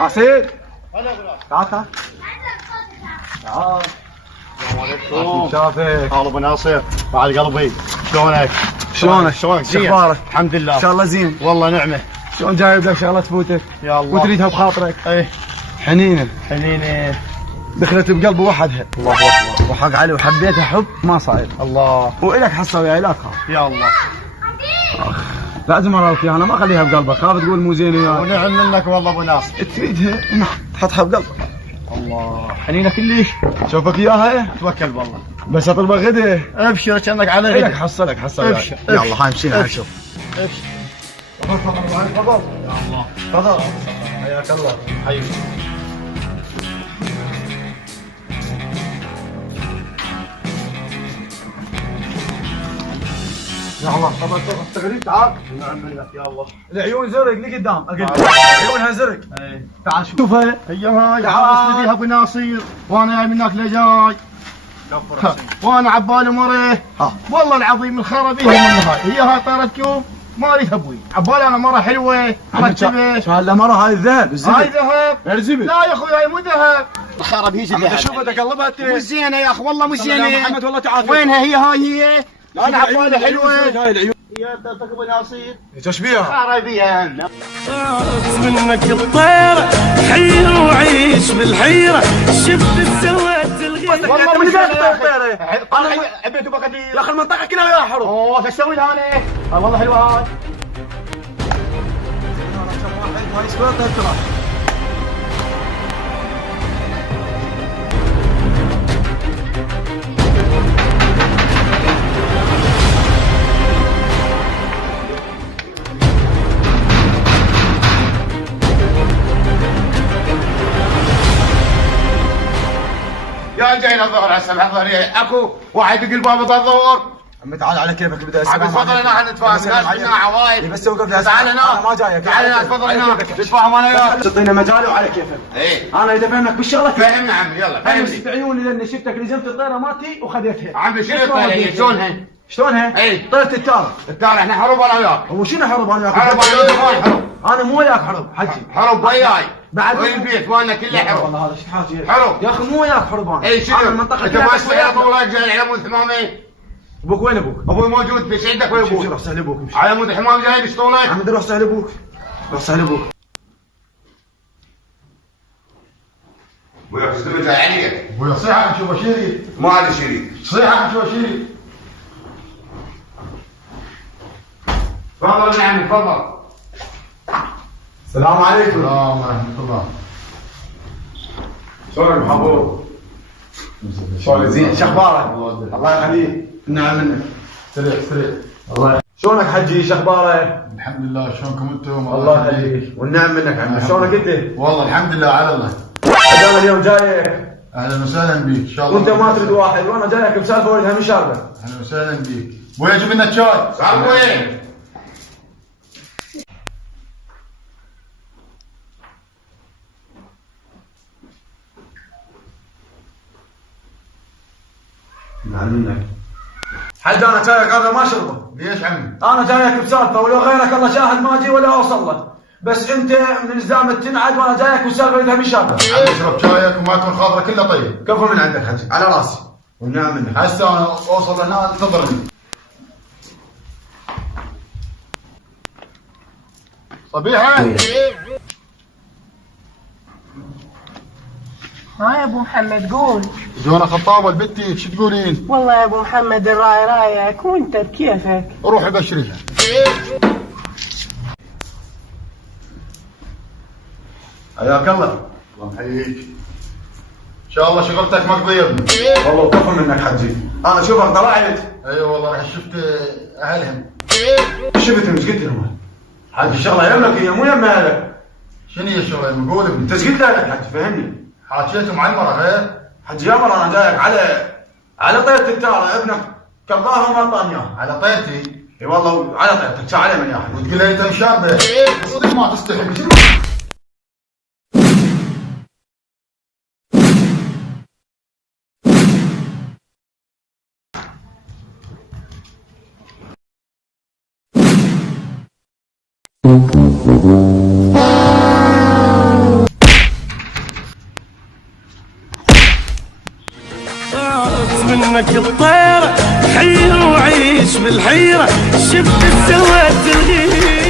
عسيد تعال تعال تعال. السلام عليكم. شافك. هلا ابو ناصر، بعد قلبي. شلونك؟ شلونك زين؟ اخبارك؟ الحمد لله. ان شاء الله زين. والله نعمه. شلون جايب لك شغله تفوتك؟ يا الله. وتريدها بخاطرك؟ ايه حنينه حنينه. دخلت بقلبه وحدها. الله اكبر. وحق علي وحبيتها حب ما صاير. الله. والك حصه وياي لا تخاف. يا الله. لازم اراوك اياها، انا ما اخليها بقلبك، خاف تقول مو زين وياي. ونعم منك والله ابو ناصر. تريدها تحطها بقلبك. الله حنينه كلش. شوفك اياها ايه؟ توكل بالله. بس اطلبك غدا. ابشر كانك على لك غدا. حصه لك حصه. ابشر. يلا هاي مشينا ابشر. نشوف. ابشر. تفضل. يا الله. تفضل. حياك الله. حيك. يا الله تفضل تفضل تعال. نعم منك يا الله. العيون زرق لي قدام اقل. عيونها زرق. ايه. تعال شوفها. هي هاي تعال. حارسني بيها ابو ناصر، وانا جاي منك لجاي. وانا عبالي مره. والله العظيم الخرا بيها من هاي، هي هاي طارتكم ما اريد ابوي، عبالي انا مره حلوه مرتبه. شو هالمره هاي الذهب الزبد. هاي ذهب. الزبد. لا يا اخوي هاي مو ذهب. الخرا بيجي انت شوفها تقلبها انت. مو زينه يا اخي والله مو زينه. يا محمد والله تعافى. وينها هي هي؟ انا عبالي حلوه. هاي العيون. يا طارتك ابو ناصر. ايش بيها؟ خرا بيها. منك الطير حير وعيش بالحيرة شفت سويت الغير. والله من مو قال زينه طير؟ انا عبيته بقدير. يا اخي المنطقه كلها وياها حروب. اوه شو اسوي لها انا؟ هاي والله حلوه هاي. هاي سويت ترى. يا جاي الظهر هسه بحضر اكو واحد يقول باب الظهر. عمي تعال على كيفك بدي اسمع. عبد تفضل هنا نتفاهم، ناس فينا عوايد. بس وقف لي تعال هنا. انا ما جايك. تعال هنا تفضل هنا نتفاهم انا وياك. تعطينا مجالي وعلى كيفك. ايه انا اذا فهمك بالشغله فهمني عمي يلا انا فهمني. مسكت عيوني لاني شفتك لزمت الطيره مالتي وخذيتها. عمي شنو الطيره هي شلونها؟ شلونها؟ ايه. طيرة التاره. التالي احنا حروب انا وياك. هو شنو حرب انا وياك؟ حرب انا وياك حرب. انا مو وياك حرب حجي. حرب وياي. بعد وين البيت مالنا كله حرب. والله هذا شو حاجه. حرب. يا اخي مو وياك حرب انا. اي شنو؟ انا المنطقه انت ما سيارة طولك جاي على مود حمامي. ابوك وين ابوك؟ ابوي موجود في عندك وين شوف ابوك؟ روح سهل ابوك امشي. على مود حمام جاي ايش طولك؟ عمي روح سهل ابوك. روح سهل ابوك. وياك الزلمه جاي عليك. ابويا صيحة نشوف شريك. ما علي شريك. صيحة نشوف شريك. تفضل ابن عمي تفضل. السلام عليكم. السلام ورحمة الله. شلونك محبوب؟ شلونك زين؟ شو اخبارك؟ الله يخليك. نعم منك. استريح استريح. الله شلونك حجي؟ شو اخبارك؟ الحمد لله، شلونكم انتم؟ الله يخليك والنعم منك عمي. شلونك انت؟ والله الحمد لله على الله. انا اليوم جايك اهلا وسهلا بيك ان شاء الله. وانت ما تريد واحد وانا جايك بسالفه ولدها من شاربه. اهلا وسهلا بيك. ابويا جيب لنا شاي. صار وين؟ نعم منك. حج انا جايك هذا ما شربه. ليش عمي؟ انا جايك بسالفه ولو غيرك الله شاهد ما اجي ولا اوصل له. بس انت من الزام تنعد وانا جايك بسالفه ولدها من شاربه. عم اشرب شايك وما تكون خاطرك كله طيب. كفو من عندك حجي على راسي والنعم منك. هسه انا اوصل هنا انتظرني. صبيحة. ها يا ابو محمد قول. جونا خطابة البتي شو تقولين؟ والله يا ابو محمد الراي رايك وانت بكيفك. روحي بشريها. حياك الله. الله يحييك. ان شاء الله شغلتك مقضية يا ابني. والله كفو منك حجي. انا شوفك طلعت. ايوه والله رح شفت اهلهم. شفتهم ايش قلت لهم؟ حجي الشغله يمك هي مو يم اهلك. شنو هي الشغله؟ قول انت ابني. ايش قلت لك حجي فهمني. حاكيتهم على المرة غير؟ حجي يا مرة انا جايك على طيرة التاره ابنك كباها وما اعطاني اياها. على طيرتي. اي والله على طيرتك شو عليه من يا حجي. وتقول لي انت شابه. صدق ما تستحي. منك الطير، حي وعيش بالحيرة، شفت سويت الغير.